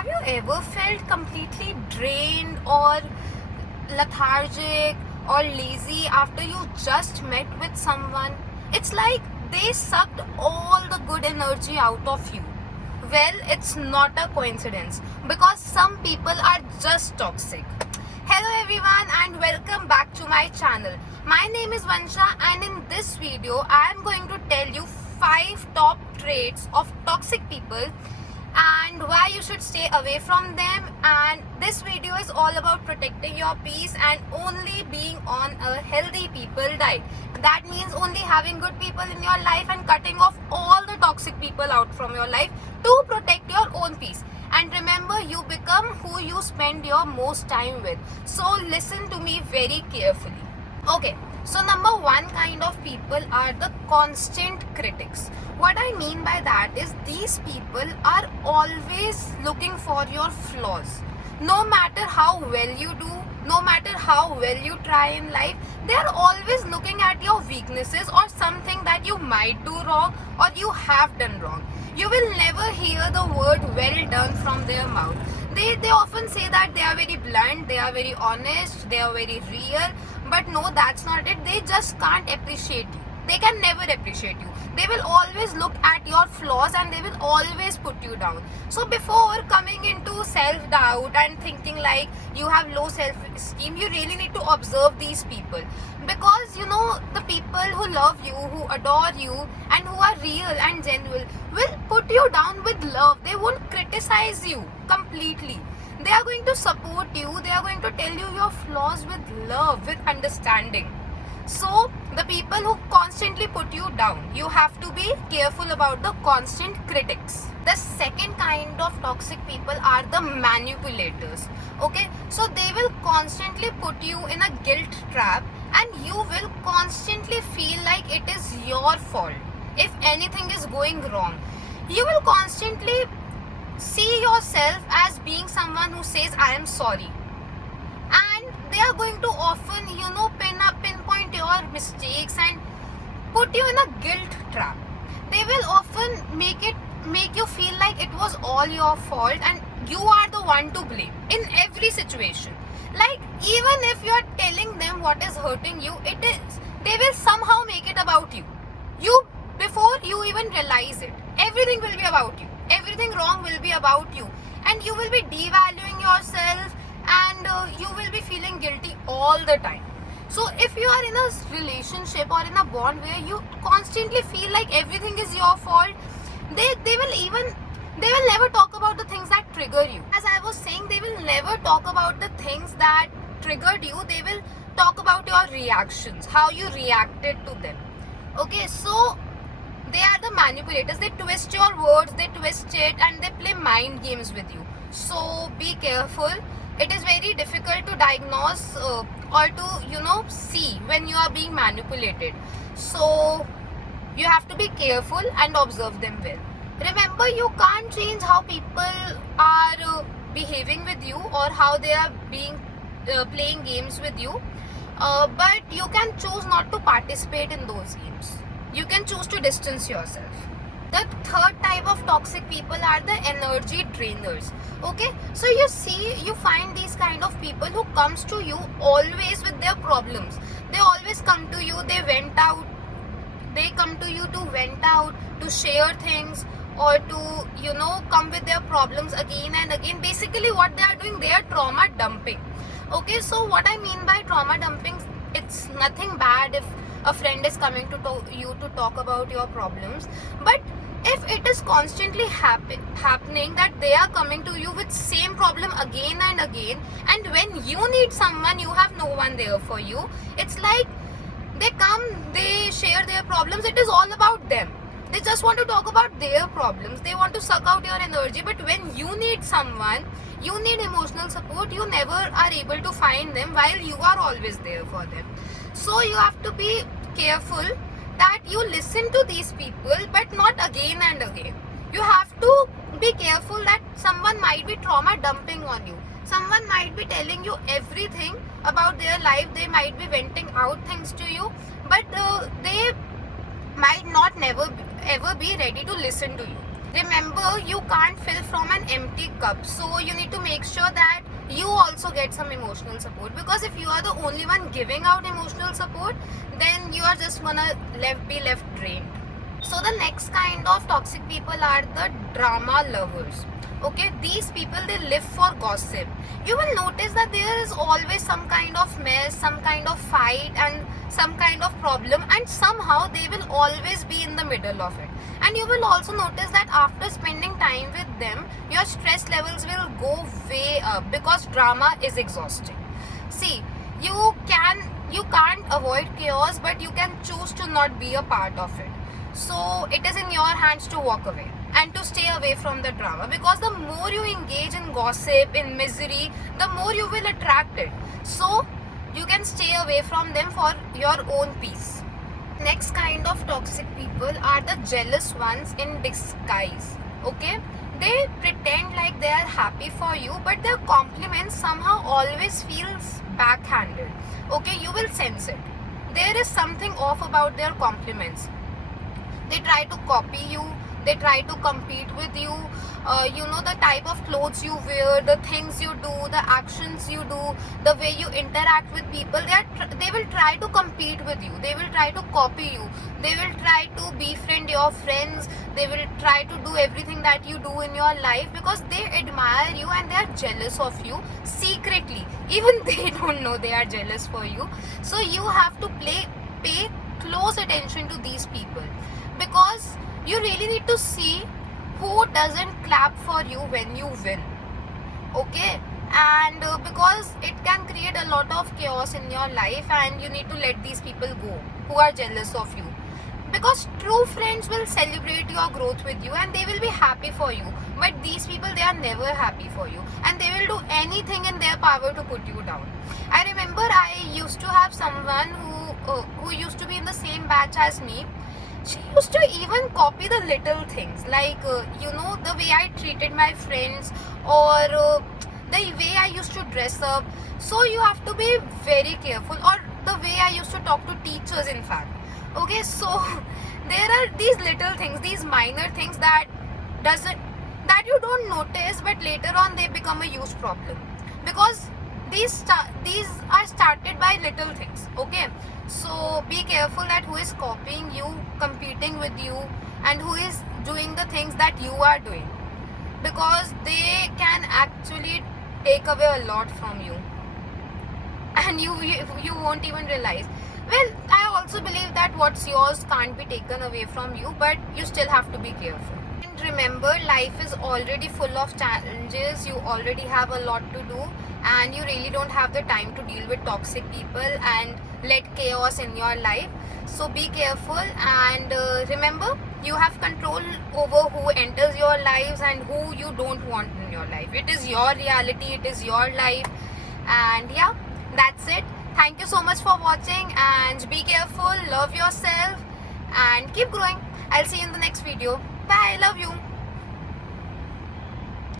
Have you ever felt completely drained or lethargic or lazy after you just met with someone? It's like they sucked all the good energy out of you. Well, it's not a coincidence because some people are just toxic. Hello everyone and welcome back to my channel. My name is Vansha and in this video I am going to tell you 5 top traits of toxic people and why you should stay away from them. And this video is all about protecting your peace and only being on a healthy people diet. That means only having good people in your life and cutting off all the toxic people out from your life to protect your own peace. And remember, you become who you spend your most time with. So listen to me very carefully. Okay, so number one kind of people are the constant critics. What I mean by that is these people are always looking for your flaws. No matter how well you do, no matter how well you try in life, they are always looking at your weaknesses or something that you might do wrong or you have done wrong. You will never hear the word well done from their mouth. They often say that they are very blunt, they are very honest, they are very real, but no, that's not it. They just can't appreciate you. They can never appreciate you. They will always look at your flaws and they will always put you down. So before coming into self-doubt and thinking like you have low self-esteem, you really need to observe these people. Because you know, the people who love you, who adore you and who are real and genuine will put you down with love. They won't criticize you completely. They are going to support you. They are going to tell you your flaws with love, with understanding. So the people who constantly put you down, you have to be careful about the constant critics. The second kind of toxic people are the manipulators. Okay, so they will constantly put you in a guilt trap and you will constantly feel like it is your fault if anything is going wrong. You will constantly see yourself as being someone who says I am sorry, and they are going to often pinpoint your mistakes and put you in a guilt trap. They will often make you feel like it was all your fault and you are the one to blame in every situation. Like even if you are telling them what is hurting you, they will somehow make it about you. Before you even realize it, everything will be about you. Everything wrong will be about you and you will be devaluing yourself and you will be feeling guilty all the time. So if you are in a relationship or in a bond where you constantly feel like everything is your fault, they will never talk about the things that trigger you. As I was saying, they will never talk about the things that triggered you. They will talk about your reactions, how you reacted to them. Okay, so they are the manipulators. They twist your words, they twist it and they play mind games with you. So be careful. It is very difficult to diagnose or to see when you are being manipulated. So you have to be careful and observe them well. Remember, you can't change how people are behaving with you or how they are playing games with you, but you can choose not to participate in those games. You can choose to distance yourself. The third type of toxic people are the energy drainers. Okay, so you find these kind of people who comes to you always with their problems. They always come to you, they come to you to vent out, to share things, or to come with their problems again and again. Basically what they are doing, they are trauma dumping. Okay, so what I mean by trauma dumping, it's nothing bad if a friend is coming to you to talk about your problems, but if it is constantly happening that they are coming to you with same problem again and again, and when you need someone, you have no one there for you. It's like they come, they share their problems, it is all about them. They just want to talk about their problems, they want to suck out your energy, but when you need someone, you need emotional support, you never are able to find them while you are always there for them. So you have to be careful that you listen to these people, but not again and again. You have to be careful that someone might be trauma dumping on you. Someone might be telling you everything about their life. They might be venting out things to you, but they might not ever be ready to listen to you. Remember, you can't fill from an empty cup, so you need to make sure that you also get some emotional support, because if you are the only one giving out emotional support, then you are just gonna be left drained. So the next kind of toxic people are the drama lovers. Okay, these people, they live for gossip. You will notice that there is always some kind of mess, some kind of fight, and some kind of problem, and somehow they will always be in the middle of it. And you will also notice that after spending time with them, your stress levels will go way up, because drama is exhausting. See, you can't avoid chaos, but you can choose to not be a part of it. So it is in your hands to walk away and to stay away from the drama, because the more you engage in gossip, in misery, the more you will attract it. So you can stay away from them for your own peace. Next kind of toxic people are the jealous ones in disguise. Okay, they pretend like they are happy for you, but their compliments somehow always feels backhanded. Okay, you will sense it. There is something off about their compliments. They try to copy you, they try to compete with you. The type of clothes you wear, the things you do, the actions you do, the way you interact with people, they will try to compete with you, they will try to copy you, they will try to befriend your friends, they will try to do everything that you do in your life, because they admire you and they are jealous of you secretly. Even they don't know they are jealous for you. So you have to pay close attention to these people, because you really need to see who doesn't clap for you when you win. Okay, and because it can create a lot of chaos in your life, and you need to let these people go who are jealous of you, because true friends will celebrate your growth with you and they will be happy for you. But these people, they are never happy for you, and they will do anything in their power to put you down. I remember I used to have someone who used to be in the same batch as me. She used to even copy the little things, like the way I treated my friends, or the way I used to dress up. So you have to be very careful, or the way I used to talk to teachers, in fact. Okay, so there are these little things, these minor things that you don't notice, but later on they become a huge problem, because these are started by little things. Okay, so be careful that who is copying you, competing with you, and who is doing the things that you are doing, because they can actually take away a lot from you, and you won't even realize. Well, I also believe that what's yours can't be taken away from you, but you still have to be careful. And remember, life is already full of challenges. You already have a lot to do, and you really don't have the time to deal with toxic people and let chaos in your life. So be careful, and remember, you have control over who enters your lives and who you don't want in your life. It is your reality, it is your life. And yeah, that's it. Thank you so much for watching, and be careful, love yourself, and keep growing. I'll see you in the next video. Bye, love you.